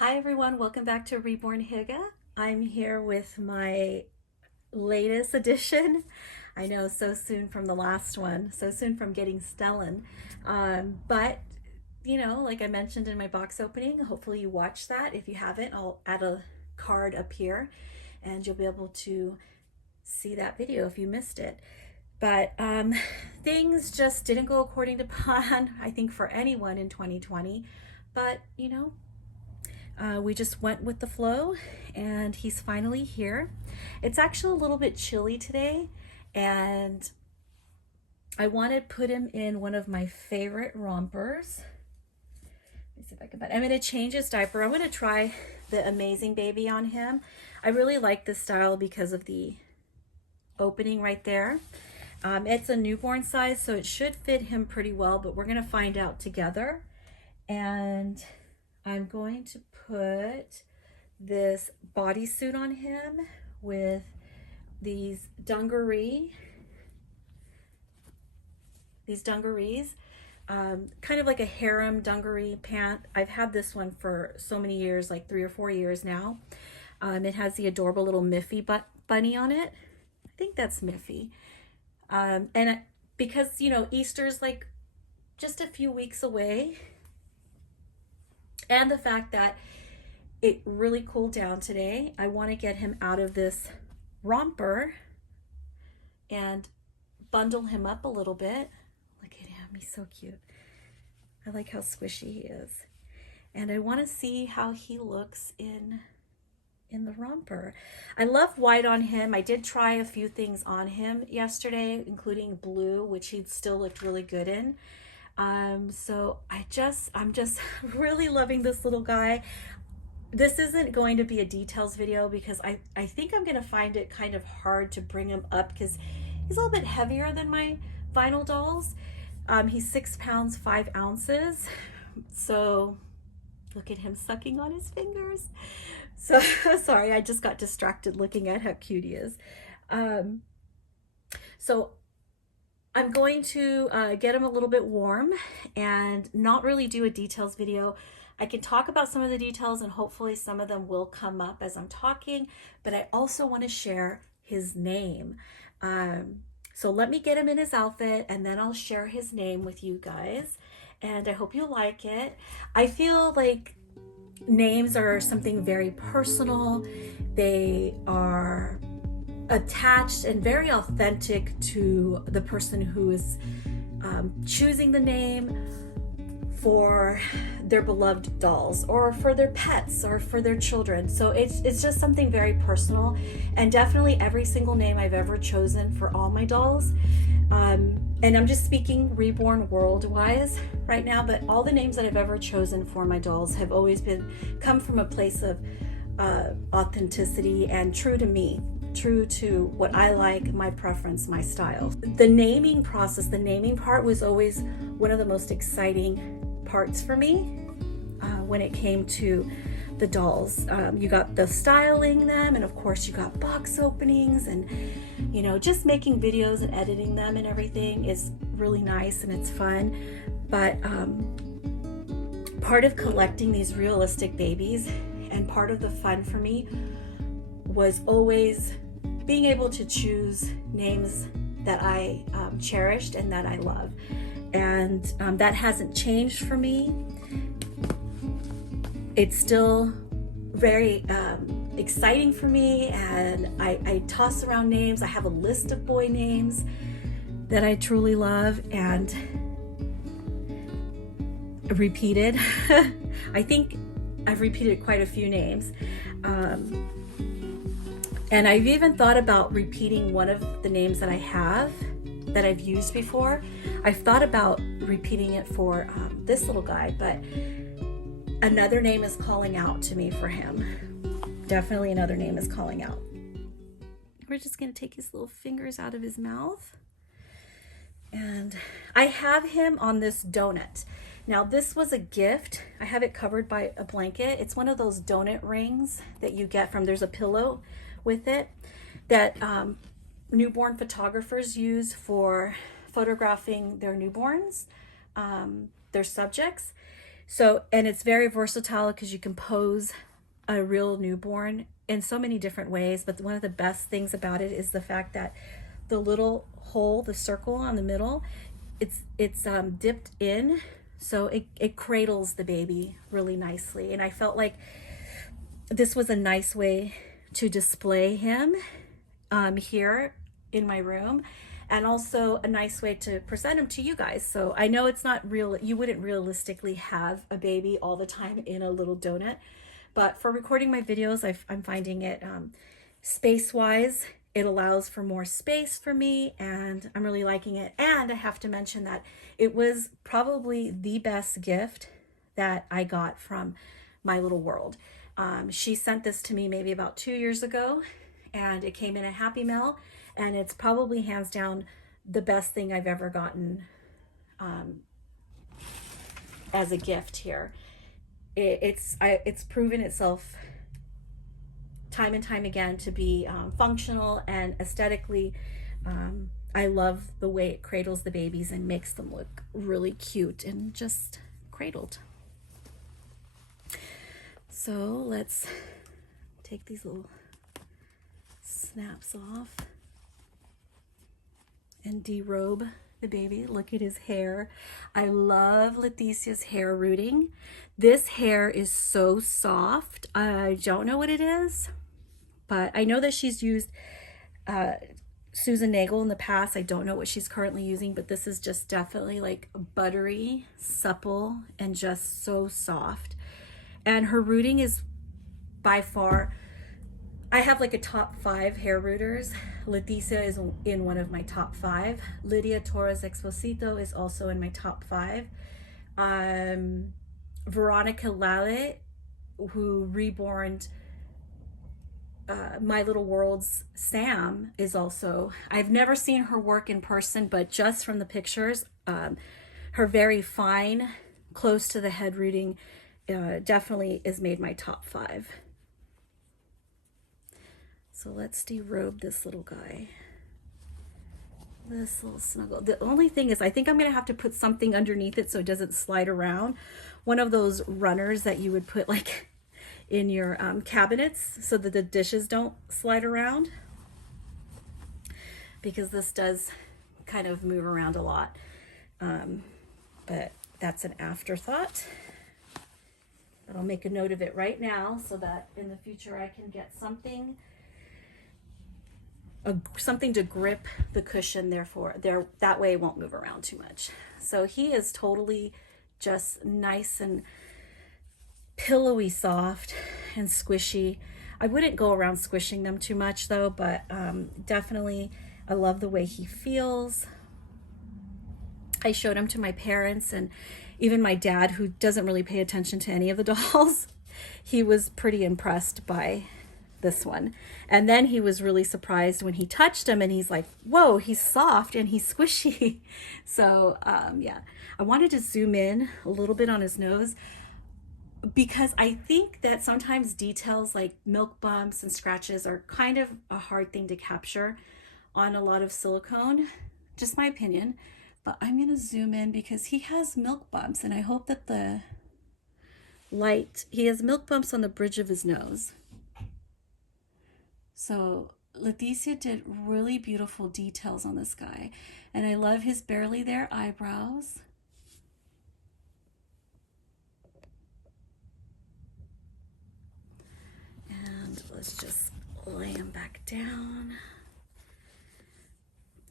Hi everyone, welcome back to Reborn Hygge. I'm here with my latest edition. I know, so soon from the last one, so soon from getting Stellan. But, like I mentioned in my box opening, hopefully you watched that. If you haven't, I'll add a card up here and you'll be able to see that video if you missed it. But things just didn't go according to plan, I think, for anyone in 2020. But, we just went with the flow and he's finally here. It's actually a little bit chilly today and I want to put him in one of my favorite rompers. Let me see if I can, I'm going to change his diaper. I'm going to try the Amazing Baby on him. I really like this style because of the opening right there. It's a newborn size, so it should fit him pretty well, but we're going to find out together. And I'm going to put this bodysuit on him with these dungarees, kind of like a harem dungaree pant. I've had this one for so many years, like 3 or 4 years now. It has the adorable little Miffy bunny on it. I think that's Miffy. And because, Easter's like just a few weeks away, and the fact that it really cooled down today, I want to get him out of this romper and bundle him up a little bit. Look at him, he's so cute. I like how squishy he is. And I want to see how he looks in the romper. I love white on him. I did try a few things on him yesterday, including blue, which he still looked really good in. So I'm just really loving this little guy. This isn't going to be a details video because I think I'm going to find it kind of hard to bring him up because he's a little bit heavier than my vinyl dolls. He's 6 pounds, 5 ounces. So look at him sucking on his fingers. So sorry, I just got distracted looking at how cute he is. So I'm going to get him a little bit warm and not really do a details video. I can talk about some of the details and hopefully some of them will come up as I'm talking, but I also want to share his name. So let me get him in his outfit and then I'll share his name with you guys. And I hope you like it. I feel like names are something very personal. They are attached and very authentic to the person who is choosing the name for their beloved dolls or for their pets or for their children. So it's just something very personal, and definitely every single name I've ever chosen for all my dolls, and I'm just speaking Reborn world-wise right now, but all the names that I've ever chosen for my dolls have always come from a place of authenticity and true to me, true to what I like, my preference, my style. The naming process, the naming part was always one of the most exciting parts for me when it came to the dolls. You got the styling them, and of course you got box openings, and just making videos and editing them and everything is really nice and it's fun. But part of collecting these realistic babies and part of the fun for me was always being able to choose names that I cherished and that I love. And that hasn't changed for me. It's still very exciting for me, and I toss around names. I have a list of boy names that I truly love and repeated. I think I've repeated quite a few names. And I've even thought about repeating one of the names that I have that I've used before. I've thought about repeating it for this little guy, but another name is calling out to me for him. Definitely another name is calling out. We're just gonna take his little fingers out of his mouth. And I have him on this donut. Now this was a gift. I have it covered by a blanket. It's one of those donut rings that you get from, there's a pillow with it that newborn photographers use for photographing their newborns, their subjects. So, and it's very versatile because you can pose a real newborn in so many different ways. But one of the best things about it is the fact that the little hole, the circle on the middle, it's dipped in, so it cradles the baby really nicely. And I felt like this was a nice way to display him here in my room, and also a nice way to present him to you guys. So I know it's not real, you wouldn't realistically have a baby all the time in a little donut, but for recording my videos, I'm finding it space-wise, it allows for more space for me, and I'm really liking it. And I have to mention that it was probably the best gift that I got from my little world. She sent this to me maybe about 2 years ago, and it came in a Happy Mail, and it's probably hands down the best thing I've ever gotten as a gift here. It's proven itself time and time again to be functional and aesthetically. I love the way it cradles the babies and makes them look really cute and just cradled. So let's take these little snaps off and derobe the baby. Look at his hair. I love Leticia's hair rooting. This hair is so soft. I don't know what it is, but I know that she's used Susan Nagel in the past. I don't know what she's currently using, but this is just definitely like buttery, supple, and just so soft. And her rooting is by far, I have like a top 5 hair rooters. Leticia is in one of my top 5. Lydia Torres Exposito is also in my top 5. Veronica Lale, who reborned My Little World's Sam, is also, I've never seen her work in person, but just from the pictures, her very fine, close to the head rooting definitely is made my top 5. So let's derobe this little guy. This little snuggle. The only thing is, I think I'm gonna have to put something underneath it so it doesn't slide around. One of those runners that you would put like in your cabinets so that the dishes don't slide around, because this does kind of move around a lot. But that's an afterthought. But I'll make a note of it right now so that in the future I can get something to grip the cushion, therefore that way it won't move around too much. So he is totally just nice and pillowy soft and squishy. I wouldn't go around squishing them too much though, but definitely I love the way he feels. I showed him to my parents and even my dad, who doesn't really pay attention to any of the dolls. He was pretty impressed by this one. And then he was really surprised when he touched him and he's like, whoa, he's soft and he's squishy. So yeah, I wanted to zoom in a little bit on his nose, because I think that sometimes details like milk bumps and scratches are kind of a hard thing to capture on a lot of silicone, just my opinion. But I'm gonna zoom in because he has milk bumps, and I hope that the light, he has milk bumps on the bridge of his nose. So Leticia did really beautiful details on this guy, and I love his barely there eyebrows. And let's just lay him back down.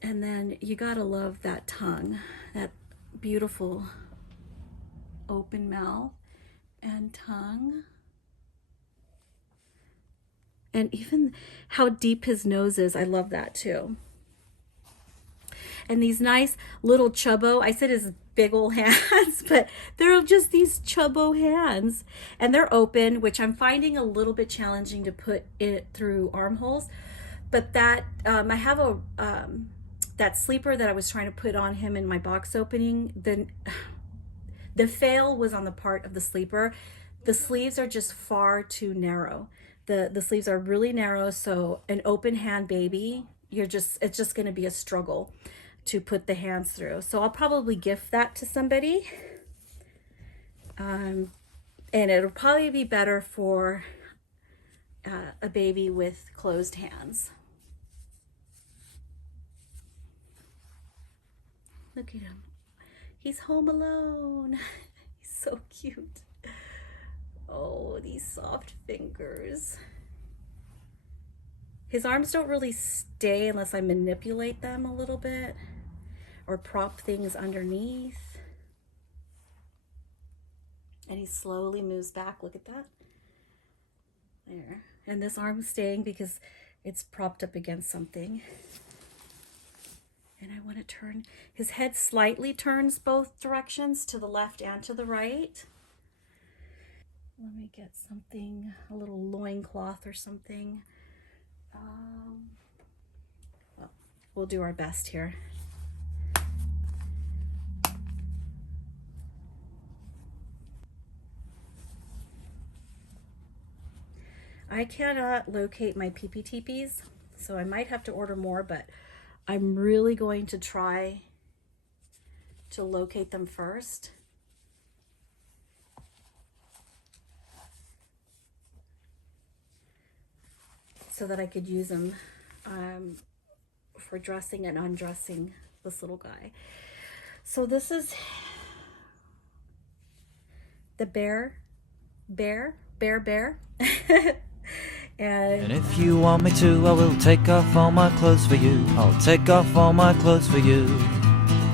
And then you gotta love that tongue, that beautiful open mouth and tongue. And even how deep his nose is, I love that too. And these nice little chubbo, I said his big old hands, but they're just these chubbo hands. And they're open, which I'm finding a little bit challenging to put it through armholes. But that, I have a, that sleeper that I was trying to put on him in my box opening, the fail was on the part of the sleeper. The sleeves are just far too narrow. The sleeves are really narrow, so an open hand baby, it's just gonna be a struggle to put the hands through. So I'll probably gift that to somebody. And it'll probably be better for a baby with closed hands. Look at him. He's home alone. He's so cute. Oh, these soft fingers. His arms don't really stay unless I manipulate them a little bit or prop things underneath. And he slowly moves back. Look at that. There. And this arm's staying because it's propped up against something. And I want to turn, his head slightly turns both directions, to the left and to the right. Let me get something, a little loincloth or something. Well, we'll do our best here. I cannot locate my PPTPs, so I might have to order more, but I'm really going to try to locate them first. So that I could use them for dressing and undressing this little guy. So this is the bear. And if you want me to, I will take off all my clothes for you. I'll take off all my clothes for you,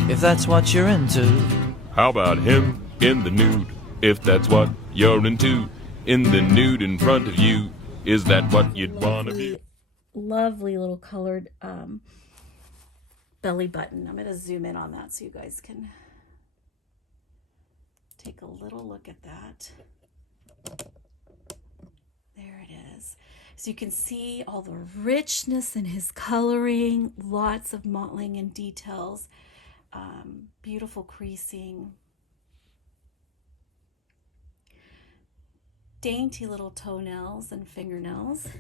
if that's what you're into. How about him in the nude, if that's what you're into? In the nude in front of you, is that what you'd want to be? Lovely little colored belly button. I'm going to zoom in on that so you guys can take a little look at that. There it is. So you can see all the richness in his coloring, lots of mottling and details, beautiful creasing, dainty little toenails and fingernails. Look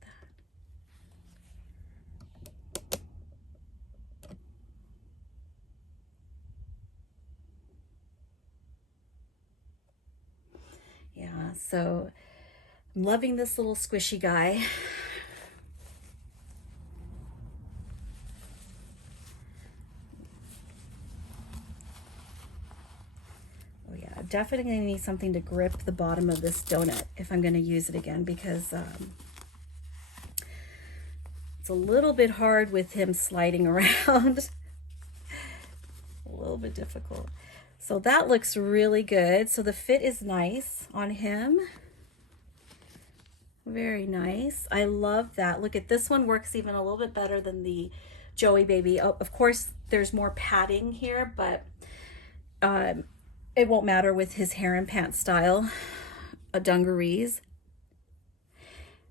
at that. Yeah, so I'm loving this little squishy guy. Oh yeah, definitely need something to grip the bottom of this donut if I'm going to use it again, because it's a little bit hard with him sliding around. A little bit difficult. So that looks really good. So the fit is nice on him. Very nice. I love that. Look at this one, works even a little bit better than the Joey baby. Oh, of course, there's more padding here, but it won't matter with his hair and pants style dungarees.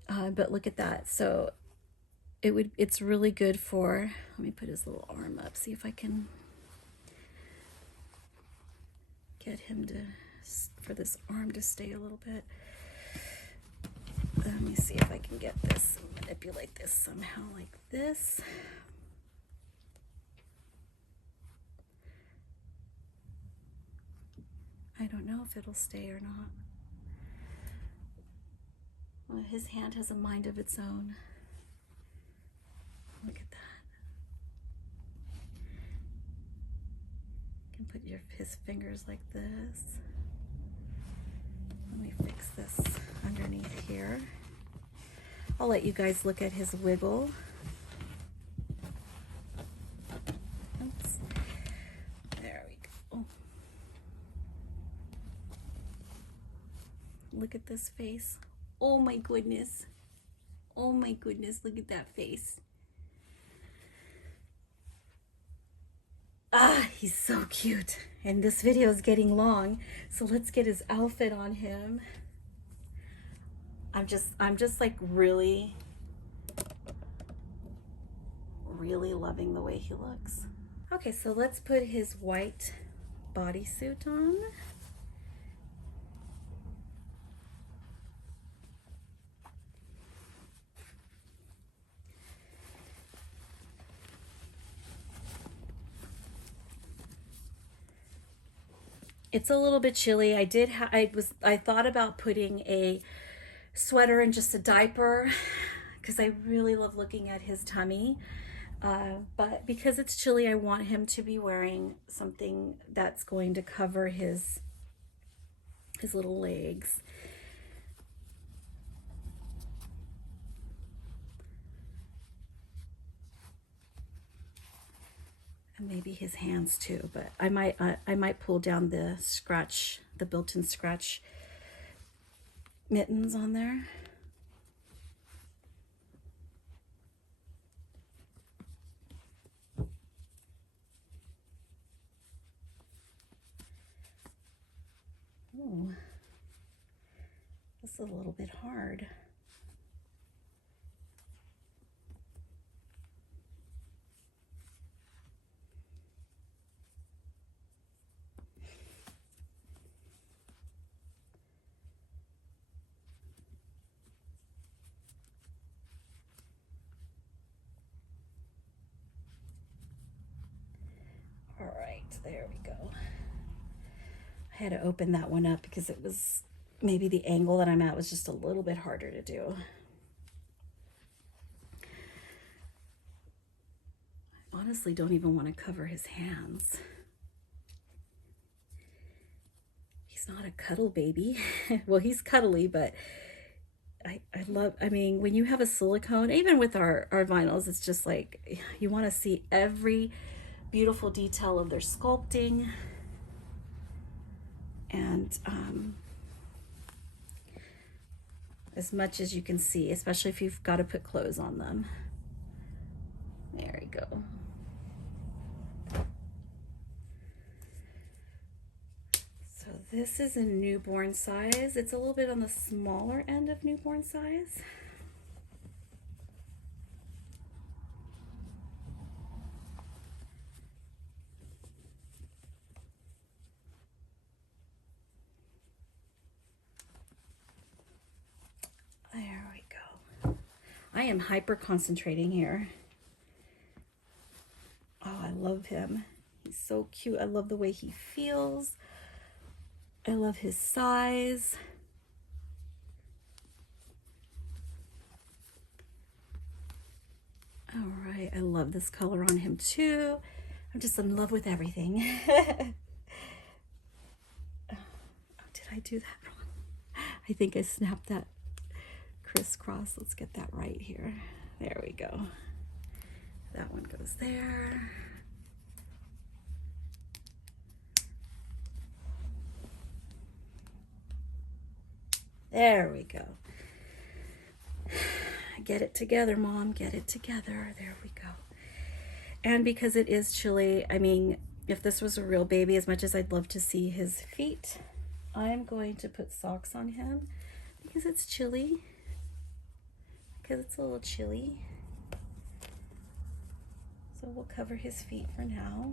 But look at that. So it's really good for, let me put his little arm up, see if I can get him to, for this arm to stay a little bit. Let me see if I can get this, manipulate this somehow like this. I don't know if it'll stay or not. Well, his hand has a mind of its own. Look at that. You can put his fingers like this. Let me fix this underneath here. I'll let you guys look at his wiggle. Oops. There we go. Look at this face. Oh my goodness. Oh my goodness, look at that face. Ah, he's so cute. And this video is getting long, so let's get his outfit on him. I'm just like really loving the way he looks. Okay, so let's put his white bodysuit on. It's a little bit chilly. I thought about putting a sweater and just a diaper because I really love looking at his tummy. But because it's chilly, I want him to be wearing something that's going to cover his little legs. And maybe his hands too, but I might pull down the built-in scratch mittens on there. Oh, this is a little bit hard. All right, there we go. I had to open that one up because it was, maybe the angle that I'm at was just a little bit harder to do. I honestly don't even want to cover his hands. He's not a cuddle baby. Well, he's cuddly, but I mean, when you have a silicone, even with our vinyls, it's just like, you want to see every beautiful detail of their sculpting. And as much as you can see, especially if you've got to put clothes on them. There we go. So this is a newborn size. It's a little bit on the smaller end of newborn size. There we go. I am hyper concentrating here. Oh, I love him. He's so cute. I love the way he feels. I love his size. All right, I love this color on him too. I'm just in love with everything. Oh, did I do that wrong? I think I snapped that crisscross. Let's get that right here. There we go. That one goes there. There we go. Get it together, Mom. Get it together. There we go. And because it is chilly, I mean, if this was a real baby, as much as I'd love to see his feet, I'm going to put socks on him because it's chilly. Because it's a little chilly. So we'll cover his feet for now.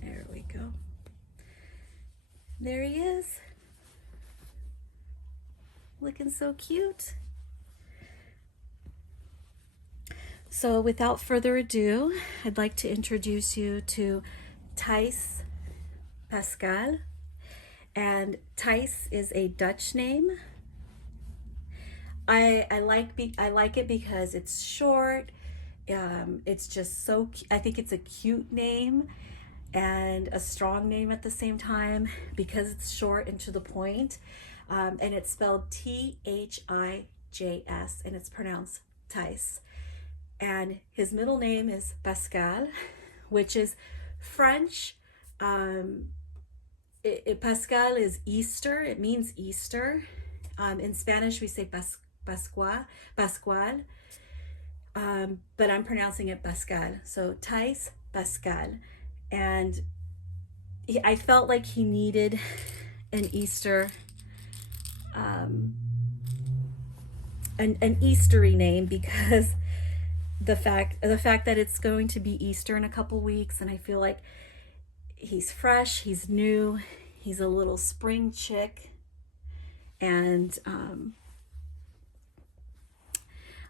There we go. There he is. Looking so cute. So without further ado, I'd like to introduce you to Tys Pascal. And Tys is a Dutch name. I like it because it's short. It's just so, I think it's a cute name and a strong name at the same time because it's short and to the point. And it's spelled Thijs and it's pronounced Tys. And his middle name is Pascal, which is French. Pascal is Easter. It means Easter. In Spanish, we say Pascual. But I'm pronouncing it Pascal. So Tys Pascal. And I felt like he needed an Easter, an Eastery name because the fact that it's going to be Easter in a couple weeks, and I feel like he's fresh, he's new, he's a little spring chick, and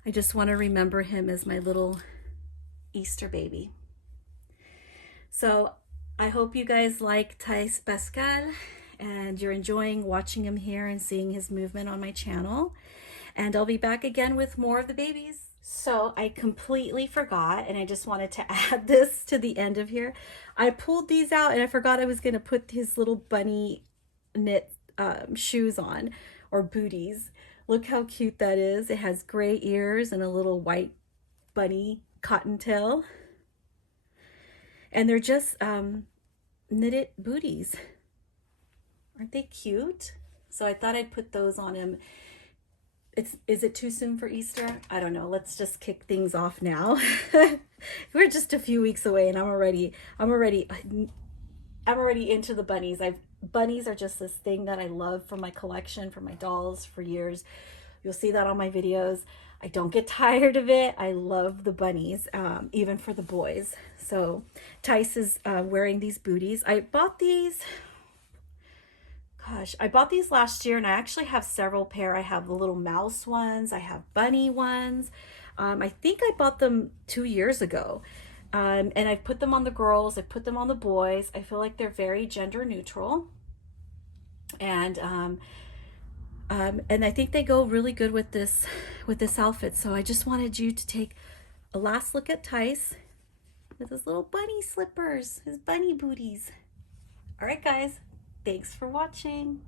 I just want to remember him as my little Easter baby. So I hope you guys like Tys Pascal and you're enjoying watching him here and seeing his movement on my channel. And I'll be back again with more of the babies. So I completely forgot, and I just wanted to add this to the end of here. I pulled these out and I forgot I was going to put his little bunny knit shoes on, or booties. Look how cute that is. It has gray ears and a little white bunny cottontail. And they're just knitted booties. Aren't they cute? So I thought I'd put those on him. Is it too soon for Easter? I don't know. Let's just kick things off now. We're just a few weeks away and I'm already into the bunnies. Bunnies are just this thing that I love for my collection, for my dolls, for years. You'll see that on my videos. I don't get tired of it. I love the bunnies, even for the boys. So Tys is wearing these booties. I bought these last year, and I actually have several pair. I have the little mouse ones. I have bunny ones. I think I bought them 2 years ago. And I've put them on the girls. I've put them on the boys. I feel like they're very gender neutral. And I think they go really good with this outfit. So I just wanted you to take a last look at Tys with his little bunny slippers, his bunny booties. All right, guys. Thanks for watching.